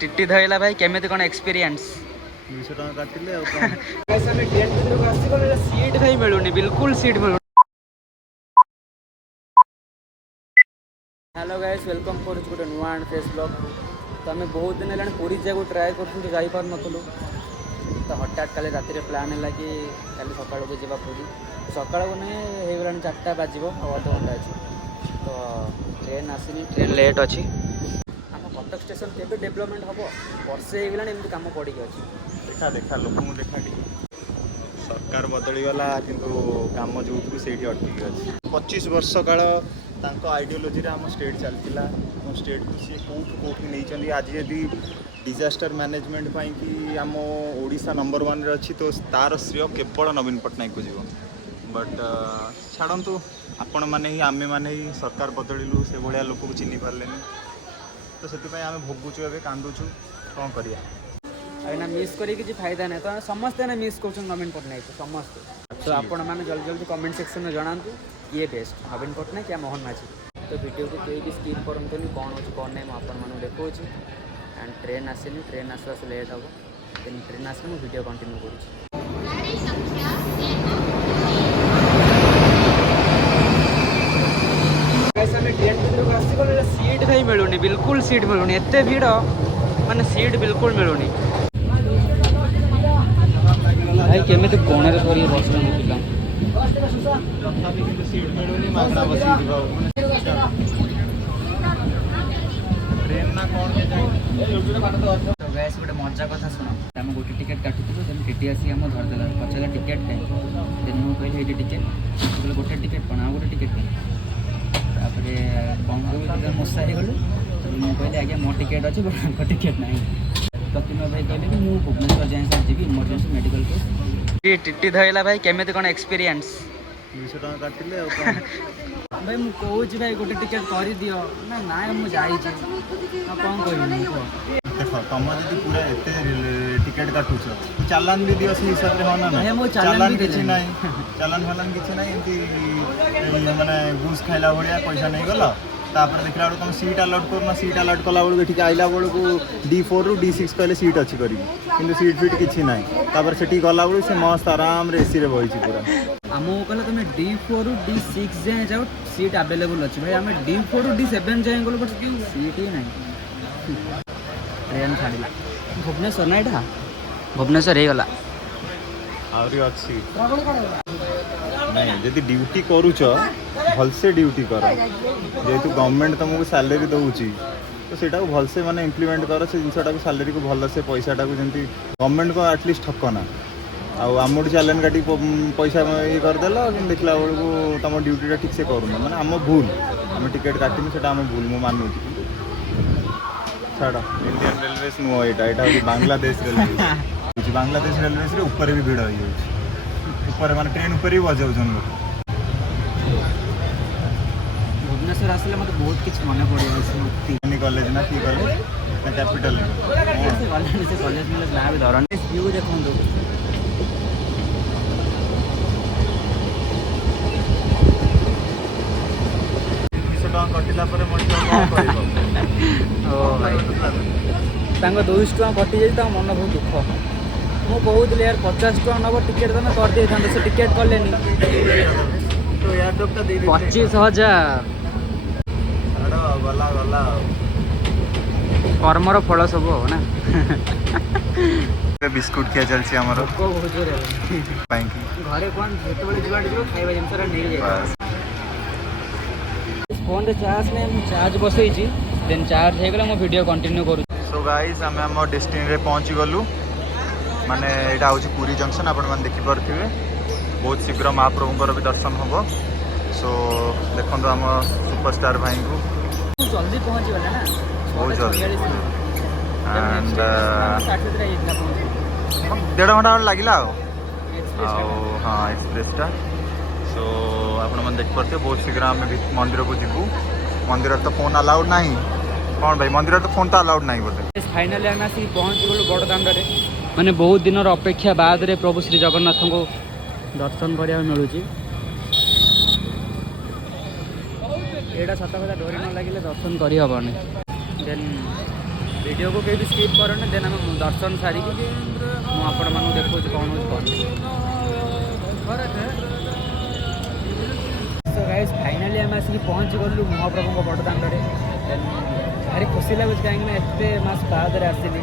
TT धरला भाई केमिति कोन एक्सपीरियंस 200 टका काटिले आ कोन गाइस हमें ट्रेन भितर आसी कोन सीट भाई मिलुनी बिल्कुल सीट मिलुनी। हेलो गाइस वेलकम कर गोटे नुआ एंड फ्रेश ब्लॉग। तो आम बहुत दिन है पूरी जाक ट्राए कर जापार नु तो हठात काली राति प्लान है कि काली सका को जावा पूरी सका को नहीं हो गला 4टा बाजिब अध घंटा अच्छी तो ट्रेन आसनी ट्रेन लेट अच्छी आम कटक स्टेशन के डेभलपमेंट हम वर्षे हो गला एमती कम पड़ी अच्छी देखा देखा लोक देखा सरकार बदलीगला किंतु काम जो से अटकी अच्छी 25 वर्ष काल आइडियोलोजी आम स्टेट चलता आम स्टेट को सी कौटी नहीं आज यदि डिजास्टर मैनेजमेंट कि आम ओडिशा नंबर 1 रे अच्छी तो तार श्रेय केवल नवीन पट्टनायक को जीव बट छाड़ू आपण मैंने ही आमे मैंने ही सरकार बदलू से भाया लोक को चिन्ह पारे तो से आम भोगुचु ए कांदुचु कौन करिया अना मिस कर किसी फायदा नहीं तो समस्ते ना मिस कर नवीन पट्टनायक समस्ते तो आपण मैंने जल्दी जल्दी कमेंट सेक्शन में जनातु किए बेस्ट नवीन पट्टनायक या मोहन माझी। तो वीडियो को कोई भी स्किप करते कौन हो कौन नहीं मुझे देखा एंड ट्रेन आसनी ट्रेन आसू आसू लेट हम देन ट्रेन आसले मुझे वीडियो कंटिन्यू कर ट्रेन भितर आसी सीट भाई मिलूनी बिल्कुल सीट मिलूनी एत भीड़ माने सीट बिल्कुल मिलूनी भाई केमी कोण कर बस गैस गोटे मजा कथा शुण आम गोटे टिकेट काटुलू देन टीटी आसी आम धरदेला पचारा टिकेट कहीं देन मुझे कहली ये टिकेट गोटे टिकेट कौन आ गोटे टिकेट तापर कौन मशा हो गलु मुझे कहली आज्ञा मो टिकेट अच्छे बट टिकेट ना प्रतिमा भाई कहले कि मुझे भुवनेश्वर जाए सर जी इमरजेंसी मेडिकल केस टीटी धरला भाई केमिति कोन एक्सपीरियंस 200 टका काटिले आ कोन भाई मुझे कहूँ भाई गोटे टिकेट कर दियो ना ना मुझे कौन कह देख तुम जी पूरा एत टिकेट काटुच चालान भी दियो से हिसाब से हाँ ना चालान किसी ना चालान फालान किसी ना एमती माने घूस खाइला भाया पैसा नहीं गल तापर देखला बेलू तुम सीट अलॉट करना सीट अलॉट कला बेलू ये आइला बेलू D4 रू D6 कहले सीट अच्छी करी कि सीट फिट किसी ना तापर से गला बेलू से मस्त आराम रे एसी रे बही पूरा आमको कहला तुम D4 रू D6 जाए जाओ सीट अवेलेबल अच्छी भाई आम D4 रू D7 जाए गलु बट सीट ही ना ट्रेन छाड़ा भुवनेश्वर ना यहाँ भुवनेश्वर हो गला आहरी अच्छी नहीं जदि ड्यूटी करुच भलसे ड्यूटी कर जेहेतु गवर्नमेंट तुमको सैलरी दौची तो सेटा भलसे माने इम्प्लीमेंट कर से जिनटा को सैलरी को भलसे पैसाटा को जमी गवर्नमेंट को एटलिस्ट ठकना आमठ चैलेंज काटी पैसा ये करदेल कि देखला बेलू तुम ड्यूटीटा ठीक से करूना माने आम भूल आम टिकेट काटिनी से आम भूल मुझे मानुची छाड़ इंडियन रेलवेज नुह यहाँ बांग्लादेश रेलवे बांग्लादेश रेलवे ऊपर भी भिड़ हो ऊपर माने ट्रेन ऊपर ही बजाऊन लोग भुवनेश्वर आसले मत बहुत किसी मन पड़े कॉलेज ना कि कॉलेज ना कैपिटल से कॉलेज में ना भी धरन व्यू देखो 200 टका कटिला पर ओ भाई 200 टका कटि जाए मन बहुत दुख मुझे कहूली यार 50 टका नब टिकेट तुम कर दे था से टिकेट कले 25,000 गला गला कर्मर फल सब हो ना बिस्कुट खिया चलती आमर बहुत जोर घरे कौन जो खाଇବା जिनसा नहीं जाए फोन रे चार्ज नहीं चार्ज बसई देन चार्ज हो गला मो वीडियो कंटिन्यू करू। सो गाइस आम आम डेस्टिनी रे पहुँची गलु माने यहाँ हूँ पुरी जंक्शन आपण मैंने देखिपे बहुत शीघ्र महाप्रभुंर भी दर्शन हम सो देखो आम सुपरस्टार भाई को जल्दी पहुँची गला ना बहुत जल्दी एंड 1.5 घंटा लगे हाँ एक्सप्रेसटा सो आपण मैंने देखिपे बहुत शीघ्र आम मंदिर को जीवु मंदिर तो फोन अलाउड ना कौन भाई मंदिर तो फोन तो अलाउड ना बोलते फाइनाली आम आसिक पहुँची गलु बड़ दाण्ड माने बहुत दिन अपेक्षा बाद रे प्रभु श्री जगन्नाथ को दर्शन करा मिलूँ यहाँ सत कथा डोरी न लगे दर्शन करहबनी देन वीडियो को कहीं भी स्किप करने देन आम दर्शन सारिकी मुझे देखो कौन हो कौन। सो गाइस फाइनाली आम आसिक पहुँची गलु महाप्रभु बड़दाण्डे भारी खुशी लगुच कहीं एत मास बाद आसली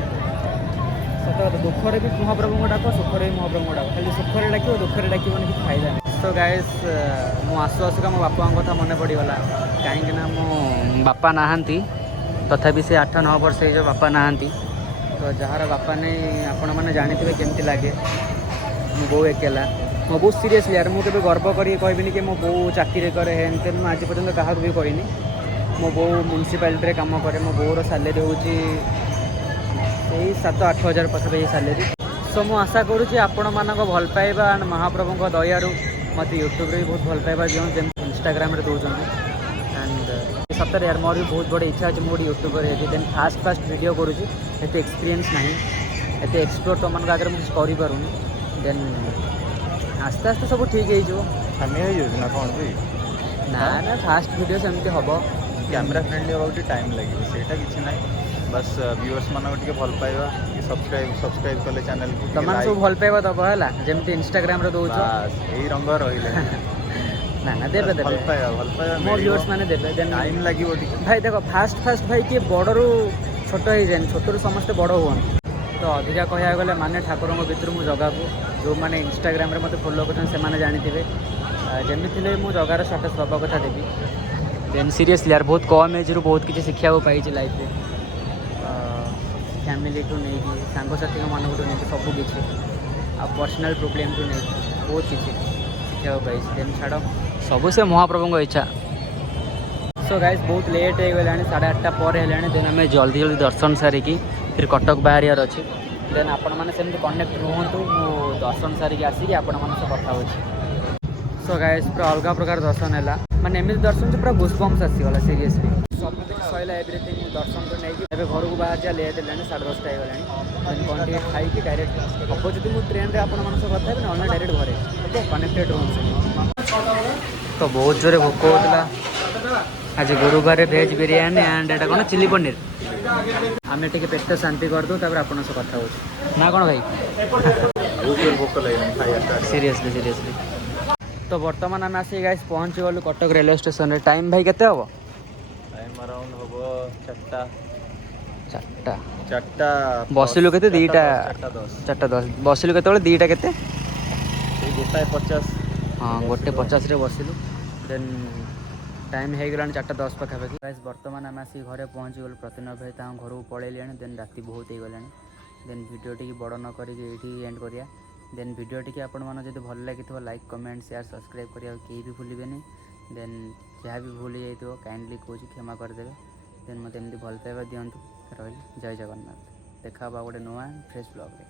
सत कथा दुखरे भी महाप्रभु को डाक सुखरे भी महाप्रभु को डाक खाली सुखरे डाक दुखरे डाक किसी फायदा नहीं। सो गाइस मु आसु आसुका मो बापा कथा मन पड़गला कहीं मो बापा नहांती तथापि से 8-9 वर्ष हो बापा नहांती तो जार बापा नहीं आपण मैंने जानी केमती लगे मो बो एकेला मो बहुत सीरियसली यार मुझे गर्व करी कहबिनी कि मो बो चाकरी करे हेन तेन आज पर्यटन क्या भी कहनी मो बो म्यूनिसिपालिटी काम करे मो बोर सालेरी हूँ 7-8 हज़ार पाखापाखि सालेरी। सो मु आशा करुँची आपण मानक भल पाइबा एंड महाप्रभु दयारू मत यूट्यूब रे बहुत भल पाइबा दियो जम इंस्टाग्राम रे दौरान एंड सतरे यार मोर भी बहुत बड़ी इच्छा अच्छे मोटे यूट्यूबर है देन फास्ट वीडियो करुँची एत एक्सपीरियंस ना एत एक्सप्लोर तुम मान आगे मुझे करूँ देन आस्ते आस्ते सब ठीक ना कौन भी ना ना फास्ट वीडियो सेमती हम कैमेरा फ्रेंडली होगा टाइम लगे सेटा किसी ना बस व्यूअर्स मानक टिके भल पाइबा कि सब्सक्राइब कले चैनल को तुम सब भल पाइबा दब है जमी इंस्टाग्राम रे दौच यही रंग रही ना ना देवे भल पाइबा मो व्यूअर्स माने देवे देन टाइम लगे भाई देखो फास्ट भाई किए बड़रू छोट हो जाए छोटू समस्ते बड़ हुआ तो अधिका कह गले माने ठाकुर भितर मु जगह को जो मैंने इंस्टाग्राम रे मत फॉलो कर जानी जमी थे मु जगार स्टाटस दबा कथा देवी देन सीरियसली यार बहुत कम एज रू बहुत किसी शिक्षा पाई लाइफ में फैमिली टू नहीं सांगसाथी मान नहीं सबकि आ पर्सनाल प्रोब्लेम टू नहीं बहुत किसी शिक्षा पाई देन छाड़ सब से महाप्रभु इच्छा। सो गाइस बहुत लेट हो गला 8:30 पर है देन आम जल्दी दर्शन सारिकी फिर कटक बाहर अच्छी देन आपण मैंने सेमती कनेक्ट रुहतु मु दर्शन सारिकी आसिकी आपण मान कथा हो। सो गाइस पूरा अलग प्रकार दर्शन है माने एमती दर्शन से पूरा गुस्बम्स आसीगला सीरियसली सब सैला एवरीथिंग दर्शन तो नहीं घर को बाहर जा लेट है 10:30 होगा कौन टे खाई डायरेक्ट हम जी मुझे ट्रेन में आपण मान कथा है ना डायरेक्ट घरे ओके कनेक्टेड रूम तो बहुत जोरे भोक होता आज गुरुवार भेज बिरयानी एंड एटा कौन चिली पनीर आम टे पेट शांति करदे आप कथा हो ना कौन भाई भोक लगे सीरियसली तो बर्तमान आम आसिक गाइस पहुँची गलु कटक रेलवे स्टेशन रे टाइम भाई केते हम टाइम अराउंड होबो 4टा बसिलु केते 4:10 बसिलु केते 2टा केते 1:50 हाँ 1:50 रे बसिलु देन टाइम हो गला 4:10 पाखापाखि गाइस बर्तमान आम आसिक घरे पहुँची गलु प्रतिनव भाई घर को पलैले देन राति बहुत हो गला देन वीडियो टी बड़ न करी एंड करिया देन वीडियो टी आपण मन जब भल लगी लाइक कमेंट शेयर सब्सक्राइब करिया कहीं भी भूलें देन जहाँ भी भूल जाइए काइंडली कौच क्षमा करदे देन मत एमती भल पाइबा दिंतु रही जय जगन्नाथ देखा गोटे नुआ फ्रेश ब्लॉग रे।